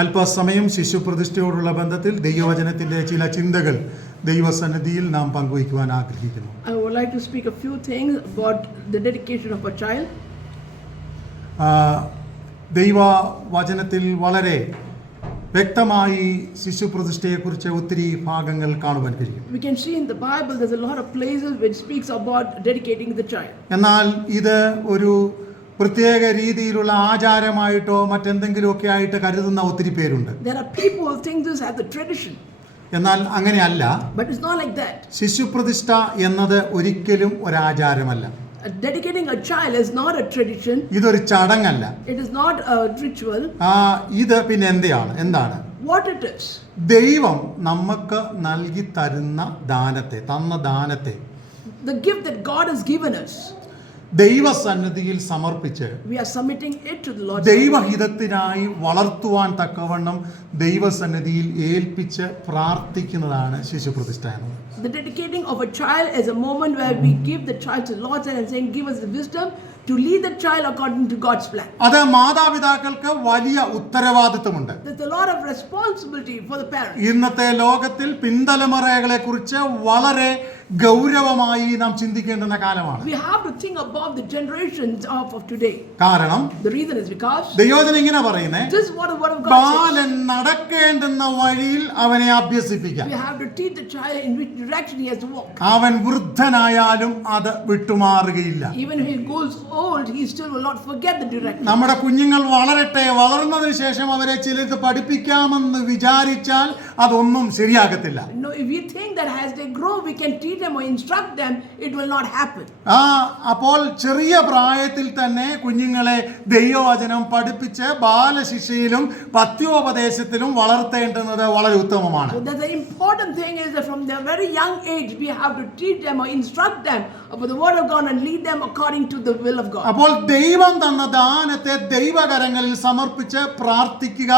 അല്പസമയം ശിശുപ്രതിഷ്ഠയോടുള്ള ബന്ധത്തിൽ ദൈവവചനത്തിന്റെ ചില ചിന്തകൾ ദൈവസന്നിധിയിൽ നാം പങ്കുവയ്ക്കുവാൻ ആഗ്രഹിക്കുന്നു. I would like to speak a few things about the dedication of a child. ദൈവവചനത്തിൽ വളരെ വ്യക്തമായി ശിശുപ്രതിഷ്ഠയെക്കുറിച്ച് ഒത്തിരി ഭാഗങ്ങൾ കാണുവാൻ കഴിയും. We can see in the Bible there's a lot of places which speaks about dedicating the child. എന്നാൽ ഇത് ഒരു പ്രത്യേക രീതിയിലുള്ള ആചാരമായിട്ടോ മറ്റെന്തെങ്കിലുമൊക്കെ ആയിട്ട് കരുതുന്ന ഒത്തിരി പേരുണ്ട്. There are people who think this as a tradition. എന്നാൽ അങ്ങനെയല്ല. But it's not like that. ശിശുപ്രതിഷ്ഠ എന്നത് ഒരിക്കലും ഒരു ആചാരമല്ല. Dedicating a child is not a tradition. ഇതൊരു ചടങ്ങല്ല. It is not a ritual. ഇത് പിന്നെ എന്താണ്? What it is? ദൈവം നമുക്ക് നൽകി തന്ന ദാനത്തെ the gift that God has given us. ദൈവസന്നിധിയിൽ സമർപ്പിച്ച് we are submitting it to the Lord. ദൈവഹിതത്തിനായി വളർത്തുവാൻ തക്കവണ്ണം ദൈവസന്നിധിയിൽ ഏൽപ്പിച്ച് പ്രാർത്ഥിക്കുന്നതാണ് ശിശുപ്രതിഷ്ഠ എന്നത്. The dedicating of a child is a moment where we give the child to the Lord and saying, give us the wisdom to lead the child according to God's plan. അത് മാതാപിതാക്കൾക്ക് വലിയ ഉത്തരവാദിത്തമുണ്ട്. There's a lot of responsibility for the parents. ഇന്നത്തെ ലോകത്തിൽ പിന്തലമുറകളെ കുറിച്ച് വളരെ ഗൗരവമായി നാം ചിന്തിക്കേണ്ടുന്ന കാലമാണ്. We have to think about the generations of today. കാരണം the reason is because ദൈവവചനം ഇങ്ങനെ പറയുന്നേ, this is what the word of God says. ബാലൻ നടക്കേണ്ടുന്ന വഴിയിൽ അവനെ അഭ്യസിപ്പിക്കാം. We have to teach the child in which direction he has to walk. അവൻ വൃദ്ധനായാലും അത് വിട്ടുമാറുകയില്ല. Even if he goes old, he still will not forget the direction. നമ്മുടെ കുഞ്ഞുങ്ങൾ വളർന്നതിന് ശേഷം അവരെ ചിലത് പഠിപ്പിക്കാമെന്ന് വിചാരിച്ചാൽ അതൊന്നും ശരിയാകത്തില്ല. No, if we think that as they grow we can teach them or instruct them, it will not happen. അപ്പോൾ ചെറിയ പ്രായത്തിൽ തന്നെ കുഞ്ഞുങ്ങളെ ദൈവവചനം പഠിപ്പിച്ച് ബാലശിക്ഷയിലും പത്യോപദേശത്തിലും വളർത്തേണ്ടുന്നത് വളരെ ഉത്തമമാണ്. So the important thing is that from their very young age we have to teach them or instruct them about the word of God and lead them according to the will of God. അപ്പോൾ ദൈവം തന്ന ദാനത്തെ ദൈവകരങ്ങളിൽ സമർപ്പിച്ച് പ്രാർത്ഥിക്കുക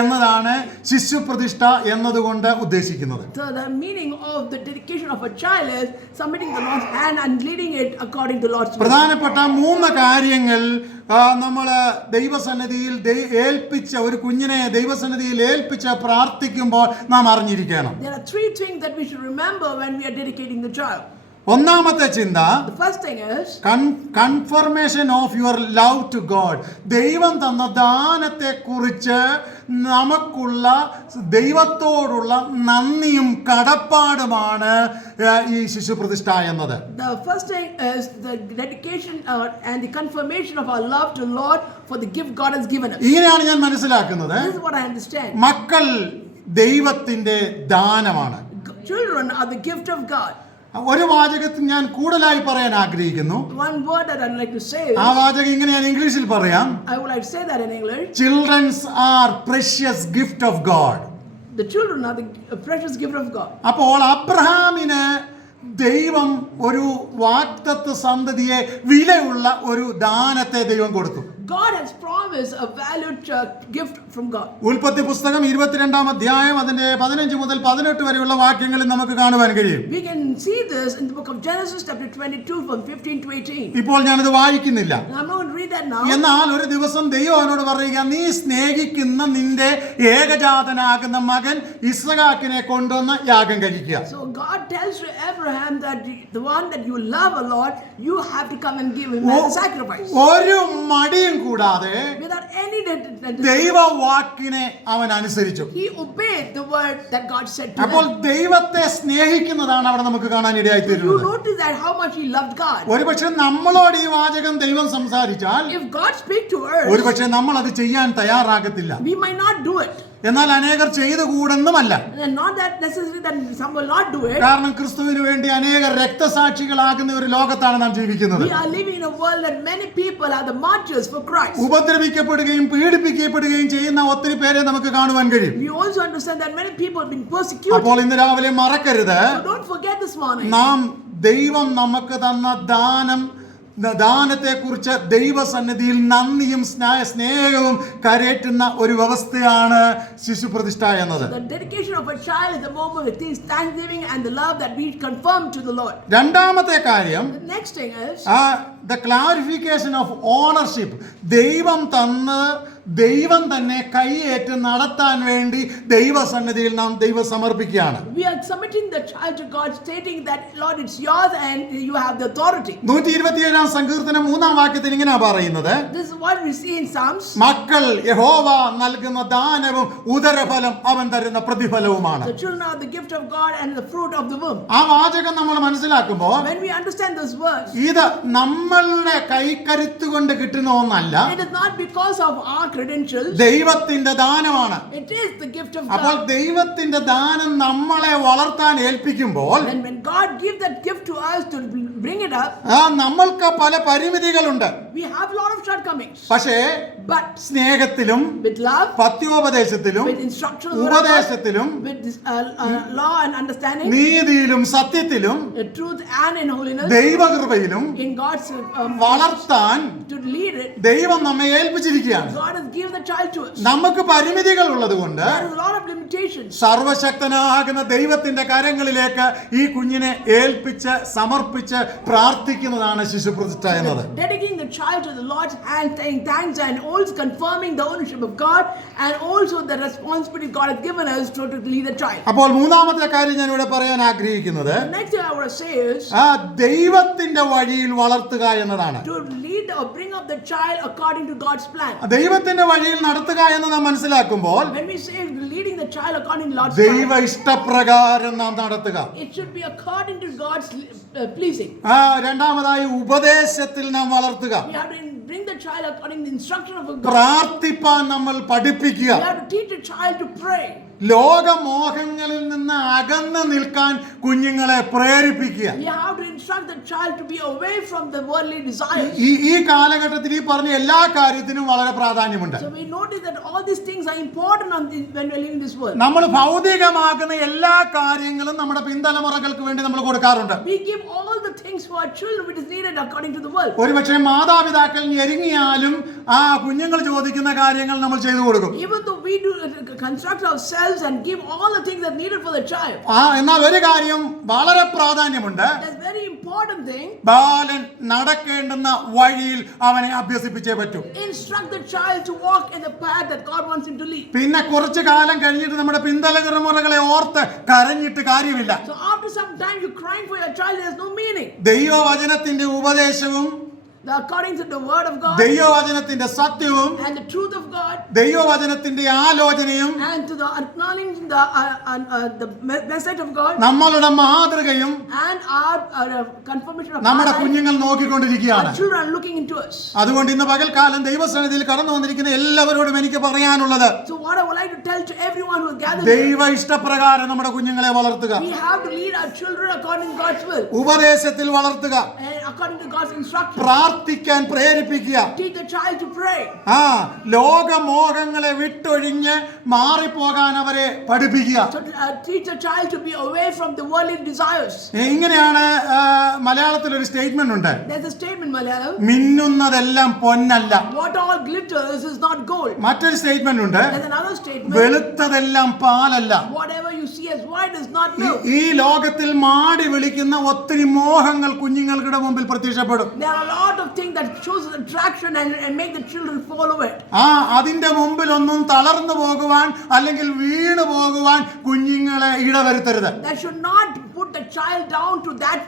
എന്നതാണ് ശിശുപ്രതിഷ്ഠ എന്നതുകൊണ്ട് ഉദ്ദേശിക്കുന്നത്. So the meaning of the dedication of a child is submitting the Lord's hand and leading it according to Lord's will. പ്രധാനപ്പെട്ട 3 കാര്യങ്ങൾ നമ്മൾ ദൈവസന്നിധിയിൽ ഒരു കുഞ്ഞിനെ ദൈവസന്നിധിയിൽ ഏൽപ്പിച്ച് പ്രാർത്ഥിക്കുമ്പോൾ നാം അറിഞ്ഞിരിക്കണം. There are 3 things that we should remember when we are dedicating the child. ഒന്നാമത്തെ ചിന്ത, the first thing is confirmation of your love to God. ദൈവം തന്ന ദാനത്തെ കുറിച്ച് നമുക്കുള്ള ദൈവത്തോടുള്ള നന്ദിയും കടപ്പാടുമാണ് ഈ ശിശുപ്രതിഷ്ഠ എന്നത്. The first thing is the dedication and the confirmation of our love to Lord for the gift God has given us. ഇങ്ങനെയാണ് ഞാൻ മനസ്സിലാക്കുന്നത്. This is what I understand. മക്കൾ ദൈവത്തിന്റെ ദാനമാണ്. Children are the gift of God. ഒരു വാചകത്തിൽ ഞാൻ കൂടുതലായി പറയാൻ ആഗ്രഹിക്കുന്നു. One word that I'd like to say is, ആ വാചകം ഇങ്ങനെ ഞാൻ ഇംഗ്ലീഷിൽ പറയാം. I would like to say that in English. Children are precious gift of God. The children are the precious gift of God. അപ്പോൾ അബ്രഹാമിന് ദൈവം ഒരു വാഗ്ദത്ത സന്തതിയെ വിലയുള്ള ഒരു ദാനത്തെ ദൈവം കൊടുത്തു. God has promised a valued gift from God. ഉൽപ്പത്തി പുസ്തകം 22-ാം അധ്യായം അതിന്റെ 15 മുതൽ 18 വരെയുള്ള വാക്യങ്ങളിൽ നമുക്ക് കാണുവാൻ കഴിയും. We can see this in the book of Genesis chapter 22 from 15 to 18. ഇപ്പോൾ ഞാനത് വായിക്കുന്നില്ല. I'm not going to read that now. എന്നാൽ ഒരു ദിവസം ദൈവം അവനോട് പറയുക, നീ സ്നേഹിക്കുന്ന നിന്റെ ഏകജാതനാകുന്ന മകൻ ഇസ്ഹാക്കിനെ കൊണ്ടുവന്ന് യാഗം കഴിക്കുക. So God tells to Abraham that the one that you love a lot, you have to come and give him as a sacrifice. ഒരു മടിയും കൂടാതെ without any ദൈവവാക്കിനെ അവൻ അനുസരിച്ചു. He obeyed the word that God said to him. അപ്പോൾ ദൈവത്തെ സ്നേഹിക്കുന്നതാണ് അവിടെ നമുക്ക് കാണാൻ ഇടയായിത്തീരുന്നത്. You notice that how much he loved God. ഒരുപക്ഷേ നമ്മളോട് ഈ വാചകം ദൈവം സംസാരിച്ചാൽ, if God speak to us, ഒരുപക്ഷേ നമ്മൾ അത് ചെയ്യാൻ തയ്യാറാകത്തില്ല. we might not do it. എന്നാൽ അനേകർ ചെയ്തുകൂടെന്നുമല്ല. Not that necessary that some will not do it. കാരണം ക്രിസ്തുവിന് വേണ്ടി അനേകർ രക്തസാക്ഷികളാകുന്ന ഒരു ലോകത്താണ് നാം ജീവിക്കുന്നത്. We are living in a world that many people are the martyrs for Christ. ഉപദ്രവിക്കപ്പെടുകയും പീഡിപ്പിക്കപ്പെടുകയും ചെയ്യുന്ന ഒത്തിരി പേരെ നമുക്ക് കാണുവാൻ കഴിയും. We also understand that many people have been persecuted. അപ്പോൾ ഇന്ന് രാവിലെ മറക്കരുത്, so don't forget this morning. നാം ദൈവം നമുക്ക് തന്ന ദാനത്തെ കുറിച്ച് ദൈവസന്നിധിയിൽ നന്ദിയും സ്നേഹവും കരേറ്റുന്ന ഒരു വ്യവസ്ഥയാണ് ശിശുപ്രതിഷ്ഠ എന്നത്. The dedication of a child is the moment with this thanksgiving and the love that we confirm to the Lord. രണ്ടാമത്തെ കാര്യം, the next thing is the clarification of ownership. ദൈവം തന്ന ദൈവം തന്നെ കൈയേറ്റ് നടത്താൻ വേണ്ടി ദൈവസന്നിധിയിൽ നാം ദൈവം സമർപ്പിക്കുകയാണ്. We are submitting the child to God, stating that, Lord, it's yours and you have the authority. 127 സങ്കീർത്തനം 3 വാക്യത്തിൽ ഇങ്ങനെ പറയുന്നത്, This is what we see in Psalms. മക്കൾ യഹോവ നൽകുന്ന ദാനവും ഉദരഫലം അവൻ തരുന്ന പ്രതിഫലവുമാണ്. The children are the gift of God and the fruit of the womb. ആ വാചകം നമ്മൾ മനസ്സിലാക്കുമ്പോൾ When we understand this verse, ഇത് നമ്മളുടെ കൈക്കരുത്ത് കൊണ്ട് കിട്ടുന്ന ഒന്നല്ല, it is not because of our credentials. ദൈവത്തിന്റെ ദാനമാണ്. It is the gift of അപ്പോൾ God. ദൈവത്തിന്റെ ദാനം നമ്മളെ വളർത്താൻ ഏൽപ്പിക്കുമ്പോൾ And when God gives that gift to us to bring it up, നമ്മൾക്ക് പല പരിമിതികളുണ്ട്. we have a lot of shortcomings. പക്ഷേ But സ്നേഹത്തിലും with love, പത്യോപദേശത്തിലും with instruction, of the word of God, ഉപദേശത്തിലും with this, law and understanding, നീതിയിലും സത്യത്തിലും truth and in holiness, ദൈവകൃപയിലും in God's വളർത്താൻ to lead it, ദൈവം നമ്മെ ഏൽപ്പിച്ചിരിക്കുകയാണ്. God has given the child to us. നമുക്ക് പരിമിതികൾ ഉള്ളത് കൊണ്ട് There is a lot of limitations. സർവശക്തനാകുന്ന ദൈവത്തിന്റെ കരങ്ങളിലേക്ക് ഈ കുഞ്ഞിനെ ഏൽപ്പിച്ച് സമർപ്പിച്ച് പ്രാർത്ഥിക്കുന്നതാണ് ശിശുപ്രതിഷ്ഠ എന്നത്. Dedicating the child to the Lord's hand, saying thanks, and also confirming the ownership of God, and also the responsibility God has given us to lead the child. അപ്പോൾ മൂന്നാമത്തെ കാര്യം ഞാൻ ഇവിടെ പറയാൻ ആഗ്രഹിക്കുന്നത്, The next thing I want to say is ദൈവത്തിന്റെ വഴിയിൽ വളർത്തുക എന്നതാണ്. to lead or bring up the child according to God's plan. ദൈവത്തിന്റെ വഴിയിൽ നടത്തുക എന്ന് നാം മനസ്സിലാക്കുമ്പോൾ When we say leading the child according to Lord's ദൈവ plan, ഇഷ്ടപ്രകാരം നാം നടത്തുക. it should be according to God's pleasing. രണ്ടാമതായി ഉപദേശത്തിൽ നാം വളർത്തുക. We have to bring the child according to the instruction of God. പ്രാർത്ഥിപ്പാൻ നമ്മൾ പഠിപ്പിക്കുക. We have to teach the child to pray. ലോകമോഹങ്ങളിൽ നിന്ന് അകന്ന് നിൽക്കാൻ കുഞ്ഞുങ്ങളെ പ്രേരിപ്പിക്കുക. We have to instruct the child to be away from the worldly desires. ഈ കാലഘട്ടത്തിൽ ഈ പറഞ്ഞ എല്ലാ കാര്യത്തിനും വളരെ പ്രാധാന്യമുണ്ട്. So we notice that all these things are important when we are living in this world. നമ്മൾ ഭൗതികമാകുന്ന എല്ലാ കാര്യങ്ങളും നമ്മുടെ പിന്തലമുറകൾക്ക് വേണ്ടി നമ്മൾ കൊടുക്കാറുണ്ട്. We give all the things for our children which is needed according to the world. ഒരുപക്ഷെ മാതാപിതാക്കൾ ഞെരുങ്ങിയാലും ആ കുഞ്ഞുങ്ങൾ ചോദിക്കുന്ന കാര്യങ്ങൾ നമ്മൾ ചെയ്തു കൊടുക്കും. Even though we do construct ourselves and give all the things that needed for the child. എന്നാൽ ഒരു കാര്യം വളരെ പ്രാധാന്യമുണ്ട്. That's very important thing. ബാലൻ നടക്കേണ്ടുന്ന വഴിയിൽ അവനെ അഭ്യസിപ്പിച്ചേ പറ്റൂ. Instruct the child to walk in the path that God wants him to lead. പിന്നെ കുറച്ചു കാലം കഴിഞ്ഞിട്ട് നമ്മുടെ പിന്തലമുറകളെ ഓർത്ത് കരഞ്ഞിട്ട് കാര്യമില്ല. So after some time you crying for your child, there's no meaning. ദൈവവചനത്തിന്റെ ഉപദേശവും According to the word of God ദൈവവചനത്തിന്റെ സത്യവും and the truth of God ദൈവവചനത്തിന്റെ ആലോചനയും and to the acknowledging the message of God നമ്മളുടെ മാതൃകയും and our confirmation of നമ്മുടെ our കുഞ്ഞുങ്ങൾ നോക്കിക്കൊണ്ടിരിക്കുകയാണ്. our children are looking into us. അതുകൊണ്ട് ഇന്ന് പകൽക്കാലം ദൈവസന്നിധിയിൽ കടന്നു വന്നിരിക്കുന്ന എല്ലാവരോടും എനിക്ക് പറയാനുള്ളത്, So what I would like to tell to everyone who is gathered ദൈവ ഇഷ്ടപ്രകാരം നമ്മുടെ കുഞ്ഞുങ്ങളെ വളർത്തുക. we have to lead our children according to God's will ഉപദേശത്തിൽ വളർത്തുക. and according to God's instruction. പ്രാർത്ഥിക്കാൻ പ്രേരിപ്പിക്കുക. Teach the child to pray. ലോകമോഹങ്ങളെ വിട്ടൊഴിഞ്ഞ് മാറിപ്പോകാൻ അവരെ പഠിപ്പിക്കുക. So teach the child to be away from the worldly desires. ഇങ്ങനെയാണ് മലയാളത്തിൽ ഒരു statement ഉണ്ട്. There's a statement, Malayalam. മിന്നുന്നതെല്ലാം പൊന്നല്ല. What all glitters is not gold. മറ്റൊരു statement ഉണ്ട്. There's another statement. വെളുത്തതെല്ലാം പാലല്ല. Whatever you see as white is not milk. ഈ ലോകത്തിൽ മാടി വിളിക്കുന്ന ഒത്തിരി മോഹങ്ങൾ കുഞ്ഞുങ്ങളുടെ മുമ്പിൽ പ്രത്യക്ഷപ്പെടും. There are a lot of things that shows attraction and make the children follow it. അതിന്റെ മുമ്പിൽ ഒന്നും തളർന്നു പോകുവാൻ അല്ലെങ്കിൽ വീണു പോകുവാൻ കുഞ്ഞുങ്ങളെ ഇടവരുത്തരുത്. That should not put the child down to that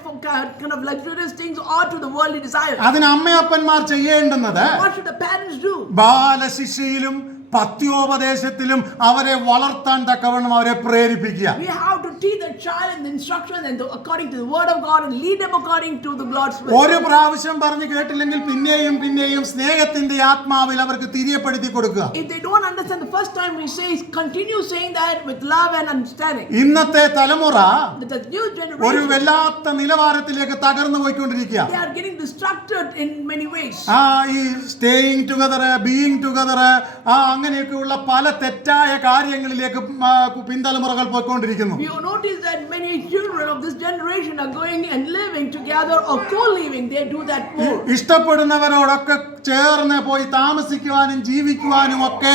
kind of luxurious things or to the worldly desires. അതിന് അമ്മയപ്പന്മാർ ചെയ്യേണ്ടുന്നത് What should the parents do? ബാലശിശയിലും പത്യോപദേശത്തിലും അവരെ വളർത്താൻ തക്കവണ്ണം അവരെ പ്രേരിപ്പിക്കുക. We have to teach the child in the instruction and according to the word of God and lead them according to the Lord's will. ഒരു പ്രാവശ്യം പറഞ്ഞു കേട്ടില്ലെങ്കിൽ പിന്നെയും പിന്നെയും സ്നേഹത്തിന്റെ ആത്മാവിൽ അവർക്ക് തിരിയപ്പെടുത്തി കൊടുക്കുക. If they don't understand the first time we say, continue saying that with love and understanding. ഇന്നത്തെ തലമുറ The new ഒരു generation, വല്ലാത്ത നിലവാരത്തിലേക്ക് തകർന്നു പോയിക്കൊണ്ടിരിക്കുക. they are getting distracted in many ways. ഈ സ്റ്റേയിങ് ടുഗദർ, ബീയിങ് ടുഗദർ, അങ്ങനെയൊക്കെയുള്ള പല തെറ്റായ കാര്യങ്ങളിലേക്ക് പിന്തലമുറകൾ പോയിക്കൊണ്ടിരിക്കുന്നു. We notice that many children of this generation are going and living together or co-living. They do that more. ഇഷ്ടപ്പെടുന്നവരോടൊക്കെ ചേർന്ന് പോയി താമസിക്കുവാനും ജീവിക്കുവാനും ഒക്കെ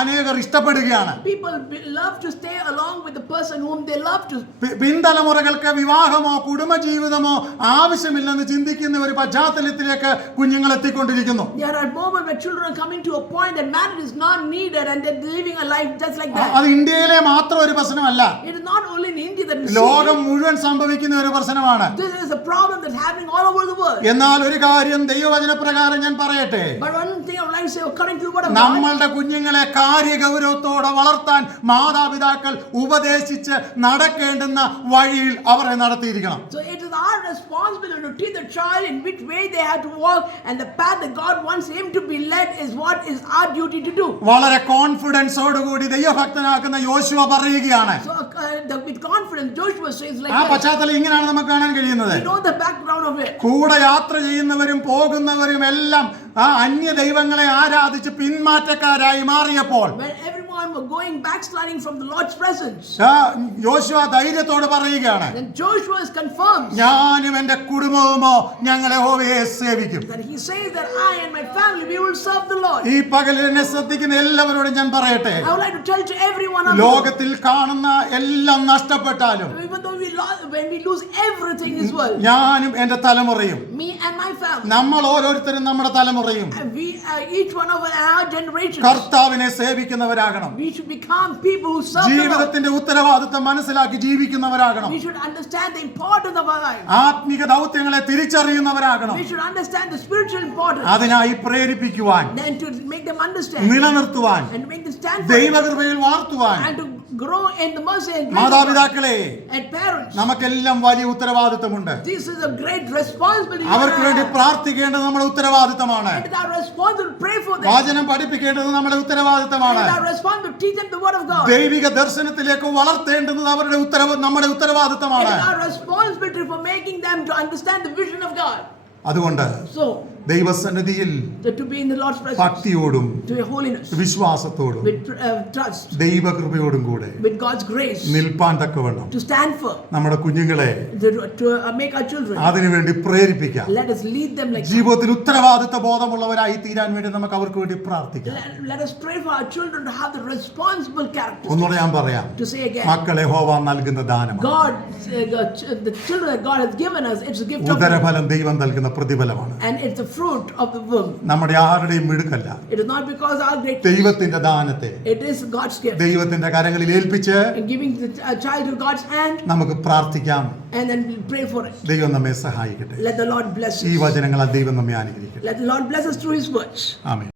അനേകർ ഇഷ്ടപ്പെടുകയാണ്. People love to stay along with the person whom they love to. പിന്തലമുറകൾക്ക് വിവാഹമോ കുടുംബജീവിതമോ ആവശ്യമില്ലെന്ന് ചിന്തിക്കുന്ന ഒരു പശ്ചാത്തലത്തിലേക്ക് കുഞ്ഞുങ്ങൾ എത്തിക്കൊണ്ടിരിക്കുന്നു. There are moments where children are coming to a point that marriage is not needed and they're living a life just like that. അത് ഇന്ത്യയിലെ മാത്രം ഒരു പ്രശ്നമല്ല. It is not only in India that we see. ലോകം മുഴുവൻ സംഭവിക്കുന്ന ഒരു പ്രശ്നമാണ്. This is a problem that's happening all over the world. എന്നാൽ ഒരു കാര്യം ദൈവവചനപ്രകാരം ഞാൻ പറയട്ടെ. But one thing I would like to say according to the word of God. നമ്മളുടെ കുഞ്ഞുങ്ങളെ കാര്യഗൗരവത്തോടെ വളർത്താൻ മാതാപിതാക്കൾ ഉപദേശിച്ച് നടക്കേണ്ടുന്ന വഴിയിൽ അവരെ നടത്തിയിരിക്കണം. So it is our responsibility to teach the child in which way they have to walk, and the path that God wants him to be led is what is our duty to do. വളരെ കോൺഫിഡൻസോടുകൂടി ദൈവഭക്തനാക്കുന്ന യോശുവ പറയുകയാണ്. So with confidence Joshua says like ആ പശ്ചാത്തലം ഇങ്ങനെയാണ് നമുക്ക് കാണാൻ കഴിയുന്നത്. we know the background of it. കൂടെ യാത്ര ചെയ്യുന്നവരും പോകുന്നവരും എല്ലാം ആ അന്യ ദൈവങ്ങളെ ആരാധിച്ച് പിന്മാറ്റക്കാരായി മാറിയപ്പോൾ When everyone were going backsliding from the Lord's presence, യോശുവ ധൈര്യത്തോട് പറയുകയാണ്, then Joshua is confirmed ഞാനും എന്റെ കുടുംബവുമോ ഞങ്ങൾ യഹോവയെ സേവിക്കും. that he says that I and my family we will serve the Lord. ഈ പകൽ എന്നെ ശ്രദ്ധിക്കുന്ന എല്ലാവരോടും ഞാൻ പറയട്ടെ, I would like to tell to everyone of you, ലോകത്തിൽ കാണുന്ന എല്ലാം നഷ്ടപ്പെട്ടാലും even though when we lose everything in this world, ഞാനും എന്റെ തലമുറയും me and my family, നമ്മൾ ഓരോരുത്തരും നമ്മുടെ തലമുറയും and we each one of us and our generation, കർത്താവിനെ സേവിക്കുന്നവരാകണം. we should become people who serve the Lord. ജീവിതത്തിന്റെ ഉത്തരവാദിത്വം മനസ്സിലാക്കി ജീവിക്കുന്നവരാകണം. We should understand the importance of our life. Athmika ദൗത്യങ്ങളെ തിരിച്ചറിയുന്നവരാകണം. We should understand the spiritual importance. അതിനായി പ്രേരിപ്പിക്കുവാൻ, Then to make them understand നിലനിർത്തുവാൻ, and to make them stand for it, ദൈവകൃപയിൽ വാർത്തുവാൻ and to grow in the mercy and grace of God. മാതാപിതാക്കളെ, And parents, നമുക്കെല്ലാം വലിയ ഉത്തരവാദിത്തമുണ്ട്. this is a great responsibility. അവർക്ക് വേണ്ടി പ്രാർത്ഥിക്കേണ്ടത് നമ്മുടെ ഉത്തരവാദിത്തമാണ്. It is our responsibility to pray for them. വചനം പഠിപ്പിക്കേണ്ടത് നമ്മുടെ ഉത്തരവാദിത്തമാണ്. It is our responsibility to teach them the word of God. ദൈവിക ദർശനത്തിലേക്ക് വളർത്തേണ്ടുന്നത് നമ്മുടെ It ഉത്തരവാദിത്തമാണ്. is our responsibility for making them to understand the vision of God. അതുകൊണ്ട് So, ദൈവസന്നിധിയിൽ to be in the Lord's presence, ഭക്തിയോടും to your holiness, വിശ്വാസത്തോടും with trust, ദൈവകൃപയോടും കൂടെ with God's grace, നിൽപ്പാൻ തക്കവണ്ണം to stand for, നമ്മുടെ കുഞ്ഞുങ്ങളെ to make our children. അതിനുവേണ്ടി പ്രേരിപ്പിക്കാം. Let us lead them like that. ജീവിതത്തിൽ ഉത്തരവാദിത്ത ബോധമുള്ളവരായി തീരാൻ വേണ്ടി നമുക്ക് അവർക്ക് വേണ്ടി പ്രാർത്ഥിക്കാം. Let us pray for our children to have the responsible character. ഒന്നുകൂടെ ഞാൻ പറയാം, To say again, മക്കളെ യഹോവ നൽകുന്ന ദാനമാണ്. God, the children that God has given us, it's a gift of God. ഉദരഫലം ദൈവം നൽകുന്ന പ്രതിഫലമാണ്. And it's the fruit of the womb. നമ്മുടെ ആരുടെയും മിടുക്കല്ല, It is not because our great, ദൈവത്തിന്റെ ദാനത്തെ it is God's gift. ദൈവത്തിന്റെ കരങ്ങളിൽ ഏൽപ്പിച്ച് And giving the child to God's hand നമുക്ക് പ്രാർത്ഥിക്കാം. and then we pray for it. ദൈവം നമ്മെ സഹായിക്കട്ടെ. Let the Lord bless ഈ us. വചനങ്ങളാൽ ദൈവം നമ്മെ അനുഗ്രഹിക്കട്ടെ. Let the Lord bless us through His words. Amen.